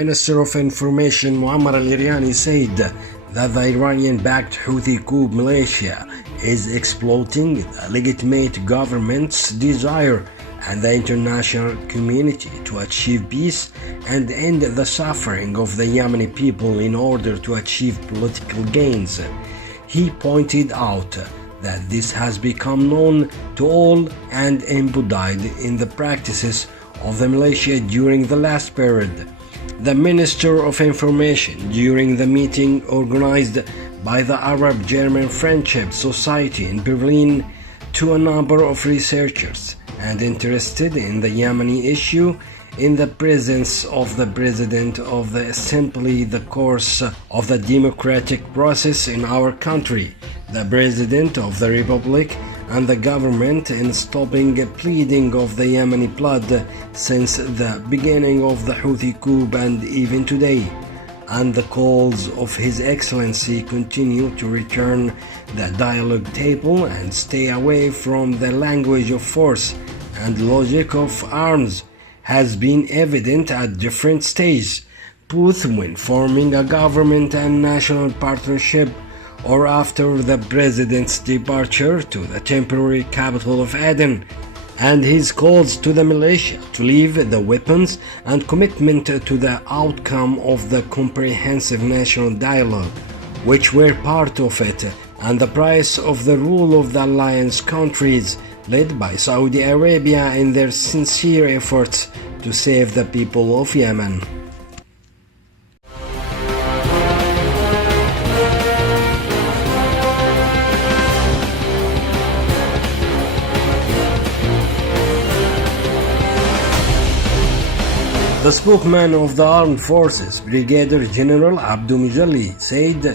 Minister of Information Muammar al-Iryani said that the Iranian-backed Houthi coup militia is exploiting the legitimate government's desire and the international community to achieve peace and end the suffering of the Yemeni people in order to achieve political gains. He pointed out that this has become known to all and embodied in the practices of the militia during the last period. The Minister of Information, during the meeting organized by the Arab-German Friendship Society in Berlin, to a number of researchers and interested in the Yemeni issue, in the presence of the President of the Assembly, the course of the democratic process in our country, the President of the Republic, and the government in stopping a pleading of the Yemeni blood since the beginning of the Houthi coup and even today. And the calls of His Excellency continue to return the dialogue table and stay away from the language of force and logic of arms has been evident at different stages, both when forming a government and national partnership or after the President's departure to the temporary capital of Aden, and his calls to the militia to leave the weapons and commitment to the outcome of the comprehensive national dialogue, which were part of it, and the price of the rule of the alliance countries led by Saudi Arabia in their sincere efforts to save the people of Yemen. The spokesman of the Armed Forces, Brigadier General Abdu Mujalli, said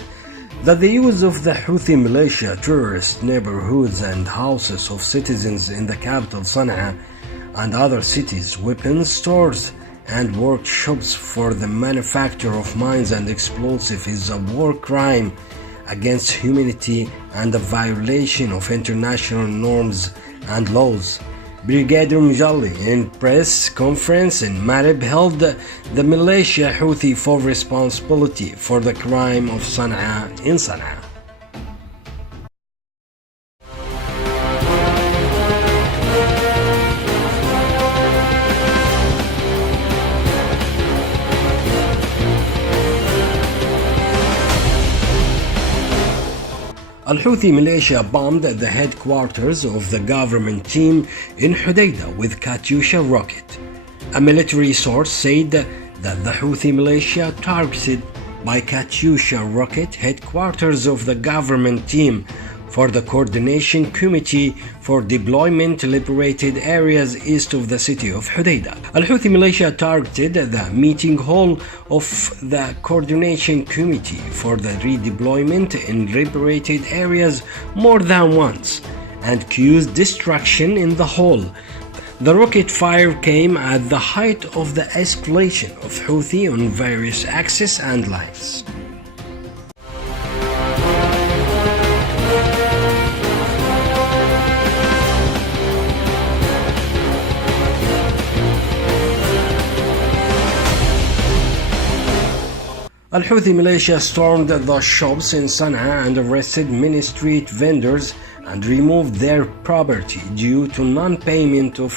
that the use of the Houthi militia terrorist neighborhoods and houses of citizens in the capital Sana'a and other cities, weapons stores and workshops for the manufacture of mines and explosives is a war crime against humanity and a violation of international norms and laws. Brigadier Mujalli, in press conference in Marib, held the militia Houthi for responsibility for the crime of Sana'a in Sana'a. Al-Houthi militia bombed the headquarters of the government team in Hodeidah with Katyusha rocket. A military source said that the Houthi militia targeted by Katyusha rocket headquarters of the government team for the Coordination Committee for Deployment Liberated Areas east of the city of Hodeidah. Al-Houthi militia targeted the meeting hall of the Coordination Committee for the Redeployment in Liberated Areas more than once and caused destruction in the hall. The rocket fire came at the height of the escalation of Houthi on various axes and lines. Al-Houthi militia stormed the shops in Sana'a and arrested many street vendors and removed their property due to non-payment of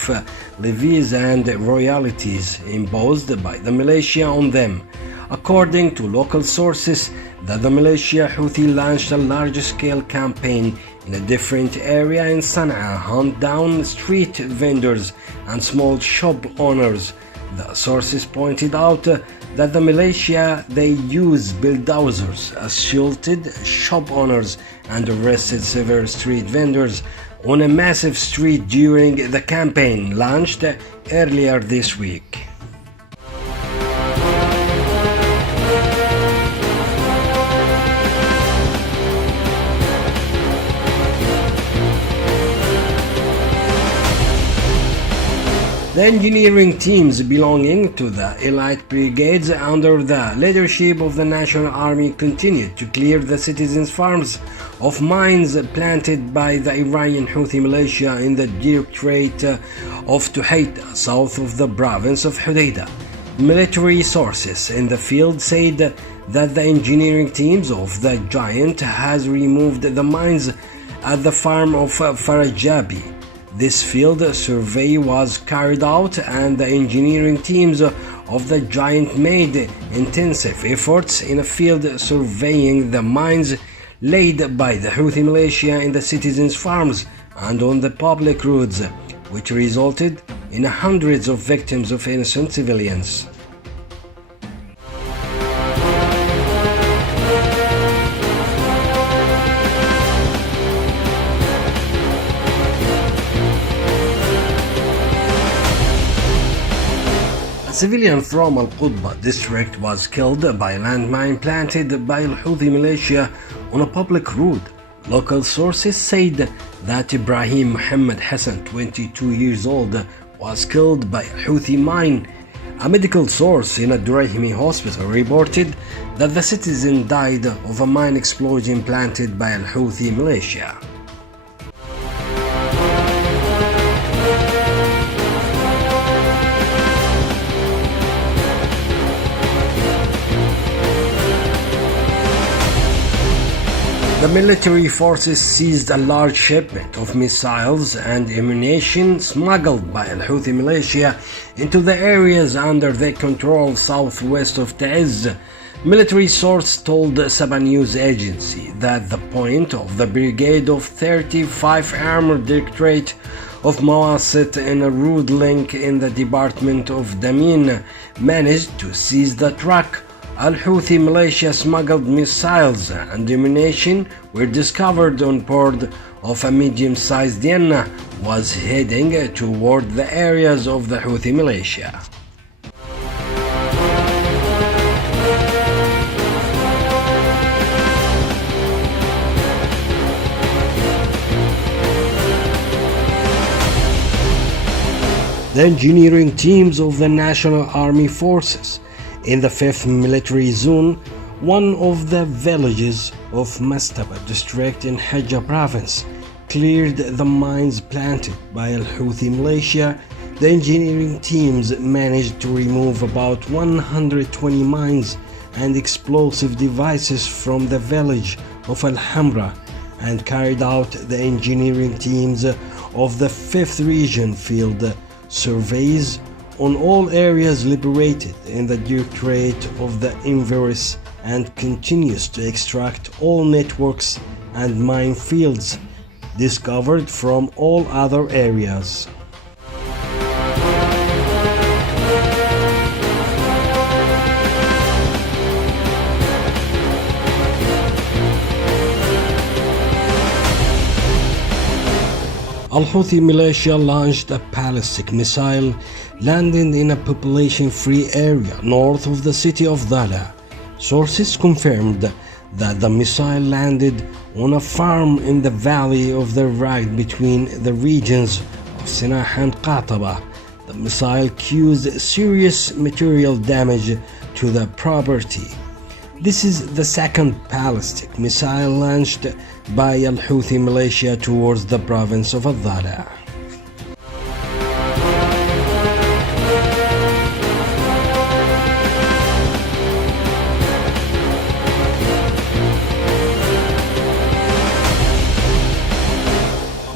levies and royalties imposed by the militia on them. According to local sources, the militia Houthi launched a large-scale campaign in a different area in Sana'a, hunt down street vendors and small shop owners. The sources pointed out that the militia they used bulldozers, assaulted shop owners and arrested several street vendors on a massive street during the campaign launched earlier this week. The engineering teams belonging to the elite brigades under the leadership of the National Army continued to clear the citizens' farms of mines planted by the Iranian Houthi militia in the Directorate of Tuhaita, south of the province of Hodeidah. Military sources in the field said that the engineering teams of the giant has removed the mines at the farm of Farajabi. This field survey was carried out and the engineering teams of the giant made intensive efforts in a field surveying the mines laid by the Houthi militia in the citizens' farms and on the public roads, which resulted in hundreds of victims of innocent civilians. A civilian from Al-Qudba district was killed by a landmine planted by Al-Houthi militia on a public road. Local sources said that Ibrahim Muhammad Hassan, 22 years old, was killed by a Houthi mine. A medical source in a Durayhimi hospital reported that the citizen died of a mine explosion planted by Al-Houthi militia. The military forces seized a large shipment of missiles and ammunition smuggled by Al-Houthi militia into the areas under their control southwest of Ta'izz. Military source told Saba News Agency that the point of the Brigade of 35 Armored Directorate of Mawasit in a road link in the Department of Damin managed to seize the truck. Al-Houthi militia smuggled missiles and ammunition were discovered on board of a medium-sized Yenna was heading toward the areas of the Houthi militia. The engineering teams of the National Army Forces in the 5th Military Zone, one of the villages of Mastaba district in Hajj province, cleared the mines planted by Al-Houthi militia. The engineering teams managed to remove about 120 mines and explosive devices from the village of Al-Hamra and carried out the engineering teams of the 5th Region field surveys on all areas liberated in the Directorate of the Inverse and continues to extract all networks and minefields discovered from all other areas. Al-Houthi militia launched a ballistic missile landing in a population-free area north of the city of Dala. Sources confirmed that the missile landed on a farm in the valley of the Rag between the regions of Sinah and Qataba. The missile caused serious material damage to the property. This is the second ballistic missile launched by Al-Houthi militia towards the province of Dala.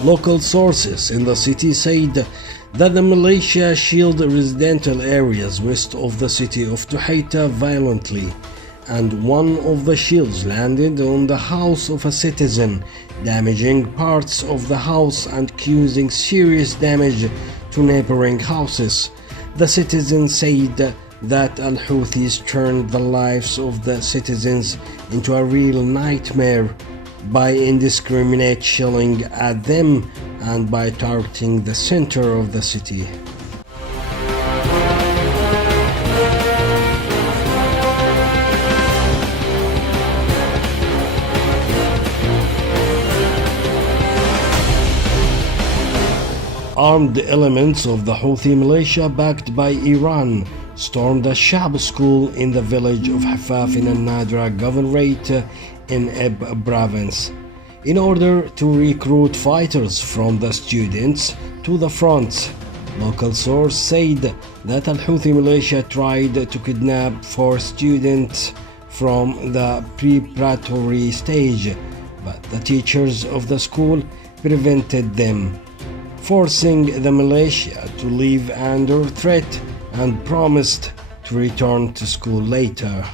Local sources in the city said that the militia shelled residential areas west of the city of Tuhaita violently, and one of the shells landed on the house of a citizen, damaging parts of the house and causing serious damage to neighboring houses. The citizen said that Al-Houthis turned the lives of the citizens into a real nightmare by indiscriminate shelling at them and by targeting the center of the city. Armed elements of the Houthi militia backed by Iran stormed a Shab school in the village of Hafaf in al-Nadra governorate in Eb province in order to recruit fighters from the students to the front. Local source said that Al-Houthi militia tried to kidnap 4 students from the preparatory stage, but the teachers of the school prevented them, forcing the militia to leave under threat and promised to return to school later.